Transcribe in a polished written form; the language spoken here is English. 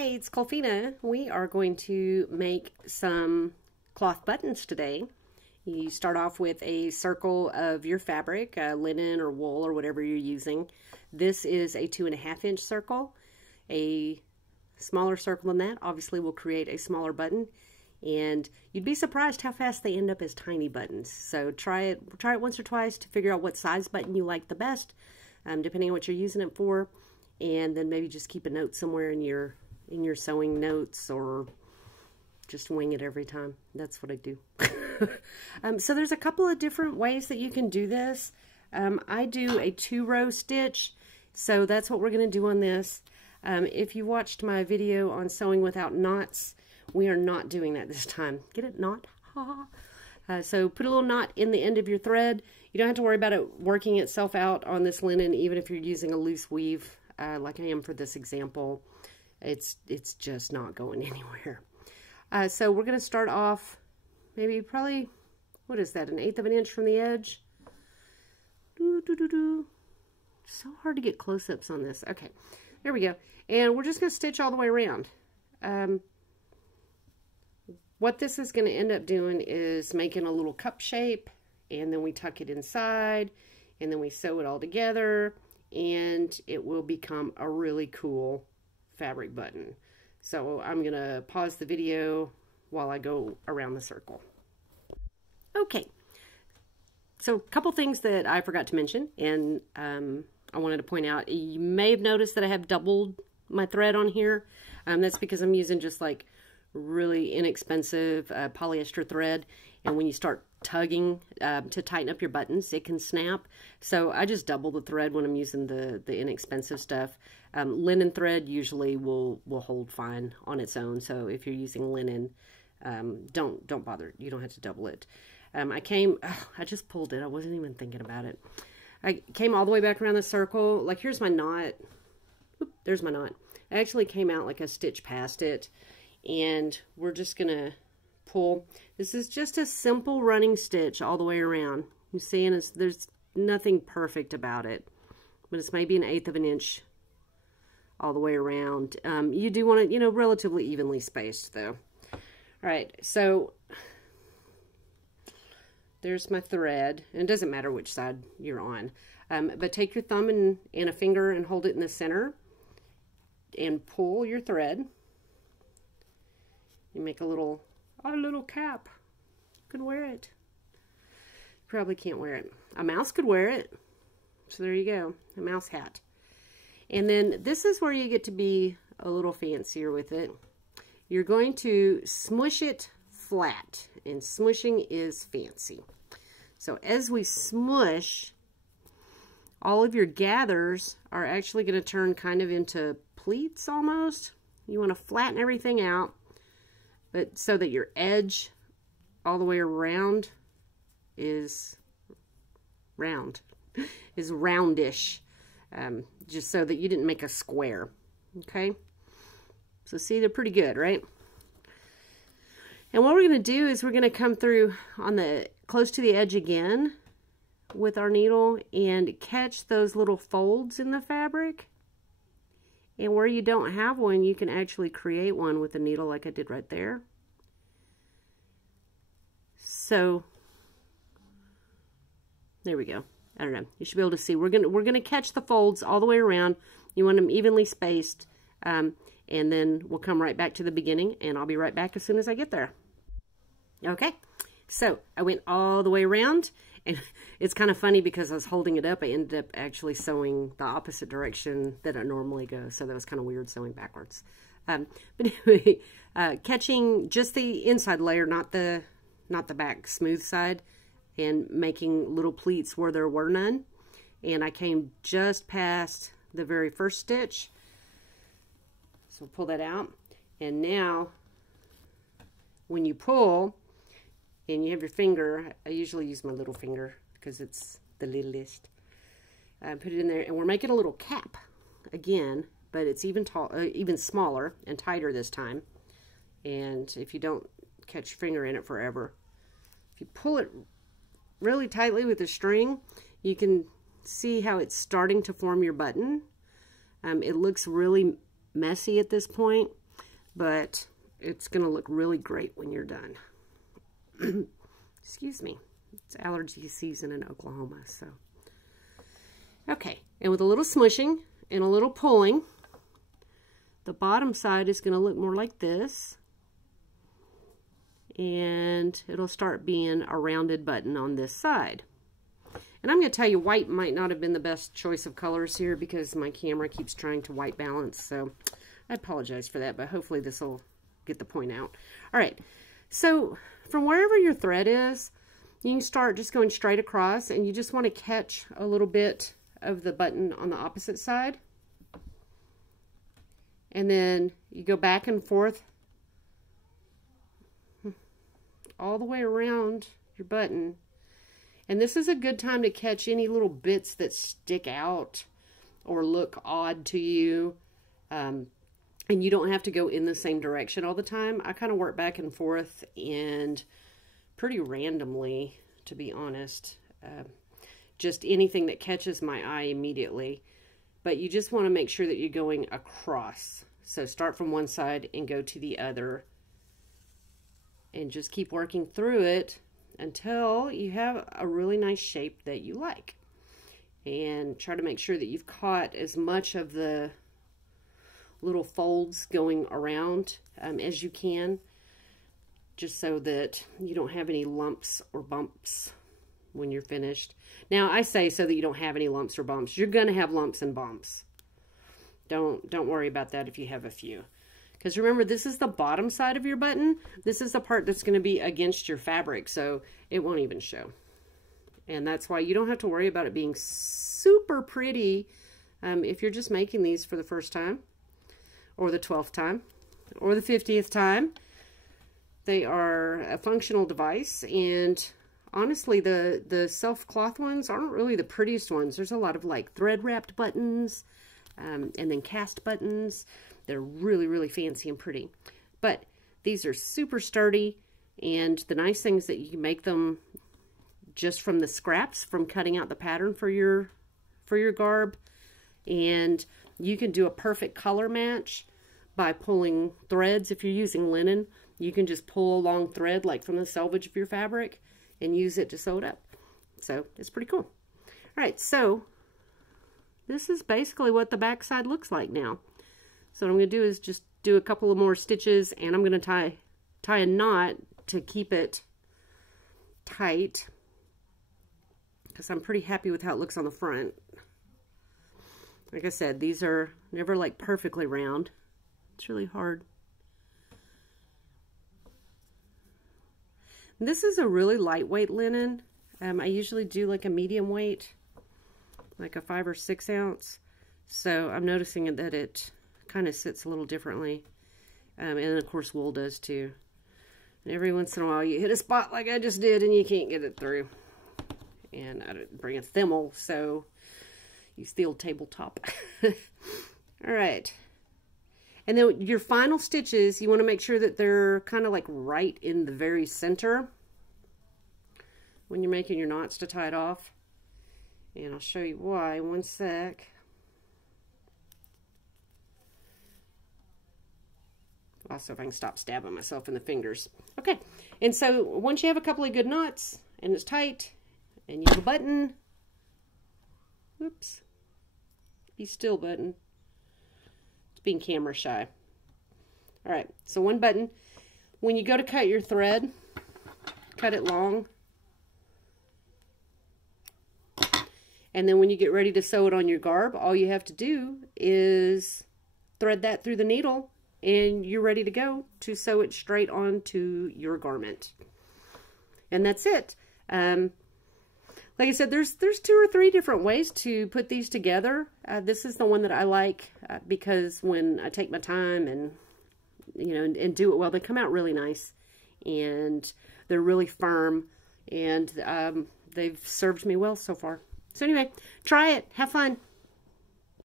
Hi, it's Colfina. We are going to make some cloth buttons today. You start off with a circle of your fabric, linen or wool or whatever you're using. This is a 2.5 inch circle. A smaller circle than that obviously will create a smaller button, and you'd be surprised how fast they end up as tiny buttons. So try it once or twice to figure out what size button you like the best, depending on what you're using it for, and then maybe just keep a note somewhere in your sewing notes, or just wing it every time. That's what I do. So there's a couple of different ways that you can do this. I do a 2-row stitch, so that's what we're going to do on this. If you watched my video on sewing without knots, we are not doing that this time. Get it? Knot? So put a little knot in the end of your thread. You don't have to worry about it working itself out on this linen, even if you're using a loose weave like I am for this example. It's just not going anywhere. So we're going to start off probably, what is that, 1/8 of an inch from the edge? So hard to get close-ups on this. Okay, there we go. And we're just going to stitch all the way around. What this is going to end up doing is making a little cup shape, and then we tuck it inside, and then we sew it all together, and it will become a really cool fabric button. So I'm going to pause the video while I go around the circle. Okay, so a couple things that I forgot to mention, and I wanted to point out. You may have noticed that I have doubled my thread on here. That's because I'm using just like really inexpensive polyester thread, and when you start tugging to tighten up your buttons, it can snap. So I just double the thread when I'm using the inexpensive stuff. Linen thread usually will hold fine on its own, so if you're using linen, don't bother. You don't have to double it. I just pulled it. I wasn't even thinking about it. I came all the way back around the circle. Like, here's my knot. Oop, there's my knot. I actually came out like a stitch past it, and we're just gonna pull. This is just a simple running stitch all the way around. You see, and there's nothing perfect about it, but it's maybe 1/8 of an inch all the way around. You do want it, relatively evenly spaced though. All right, so there's my thread, and it doesn't matter which side you're on, but take your thumb and a finger and hold it in the center and pull your thread. You make a little cap. You could wear it. Probably can't wear it. A mouse could wear it. So there you go, a mouse hat. And then this is where you get to be a little fancier with it. You're going to smush it flat, and smushing is fancy. So as we smush, all of your gathers are actually going to turn kind of into pleats almost. You want to flatten everything out, but so that your edge all the way around is roundish, just so that you didn't make a square. Okay, so see, they're pretty good, right? And what we're going to do is we're going to come through on the close to the edge again with our needle and catch those little folds in the fabric. And where you don't have one, you can actually create one with a needle like I did right there. So there we go. I don't know. You should be able to see. We're gonna catch the folds all the way around. You want them evenly spaced, and then we'll come right back to the beginning, and I'll be right back as soon as I get there. Okay. So I went all the way around, and it's kind of funny because I was holding it up. I ended up actually sewing the opposite direction that I normally go, so that was kind of weird sewing backwards. But anyway, catching just the inside layer, not the back smooth side, and making little pleats where there were none. And I came just past the very first stitch, so pull that out. And now when you pull and you have your finger, I usually use my little finger because it's the littlest. Put it in there, and we're making a little cap again, but it's even smaller and tighter this time. And if you don't catch your finger in it forever, if you pull it really tightly with the string, you can see how it's starting to form your button. It looks really messy at this point, but it's going to look really great when you're done. Excuse me. It's allergy season in Oklahoma, so. Okay, and with a little smushing and a little pulling, the bottom side is going to look more like this. And it'll start being a rounded button on this side. And I'm going to tell you, white might not have been the best choice of colors here because my camera keeps trying to white balance, so I apologize for that, but hopefully this will get the point out. All right, so from wherever your thread is, you can start just going straight across, and you just want to catch a little bit of the button on the opposite side. And then you go back and forth all the way around your button. And this is a good time to catch any little bits that stick out or look odd to you. And you don't have to go in the same direction all the time. I kind of work back and forth and pretty randomly, to be honest. Just anything that catches my eye immediately. But you just want to make sure that you're going across. So start from one side and go to the other. And just keep working through it until you have a really nice shape that you like. And try to make sure that you've caught as much of the little folds going around as you can, just so that you don't have any lumps or bumps when you're finished. Now, I say so that you don't have any lumps or bumps. You're going to have lumps and bumps. Don't worry about that if you have a few. Because remember, this is the bottom side of your button. This is the part that's going to be against your fabric, so it won't even show. And that's why you don't have to worry about it being super pretty if you're just making these for the first time, or the 12th time, or the 50th time. They are a functional device, and honestly, the self cloth ones aren't really the prettiest ones. There's a lot of like thread wrapped buttons, and then cast buttons. They're really, really fancy and pretty. But these are super sturdy, and the nice thing is that you can make them just from the scraps from cutting out the pattern for your garb. And you can do a perfect color match by pulling threads. If you're using linen, you can just pull a long thread like from the selvage of your fabric and use it to sew it up. So it's pretty cool. All right, so this is basically what the back side looks like now. So what I'm going to do is just do a couple of more stitches, and I'm going to tie a knot to keep it tight, because I'm pretty happy with how it looks on the front. Like I said, these are never like perfectly round. It's really hard. This is a really lightweight linen. I usually do like a medium weight, like a 5 or 6 ounce. So I'm noticing that it kind of sits a little differently. And of course wool does too. And every once in a while you hit a spot like I just did and you can't get it through. And I didn't bring a thimble, so use the old tabletop. All right. And then your final stitches, you want to make sure that they're kind of like right in the very center when you're making your knots to tie it off. And I'll show you why. One sec. Also, if I can stop stabbing myself in the fingers. Okay, and so once you have a couple of good knots and it's tight and you have a button, whoops, be still button. It's being camera shy. All right, so one button. When you go to cut your thread, cut it long. And then when you get ready to sew it on your garb, all you have to do is thread that through the needle, and you're ready to go to sew it straight onto your garment. And that's it. Like I said, there's 2 or 3 different ways to put these together. This is the one that I like because when I take my time and and do it well, they come out really nice, and they're really firm, and they've served me well so far. So anyway, try it. Have fun.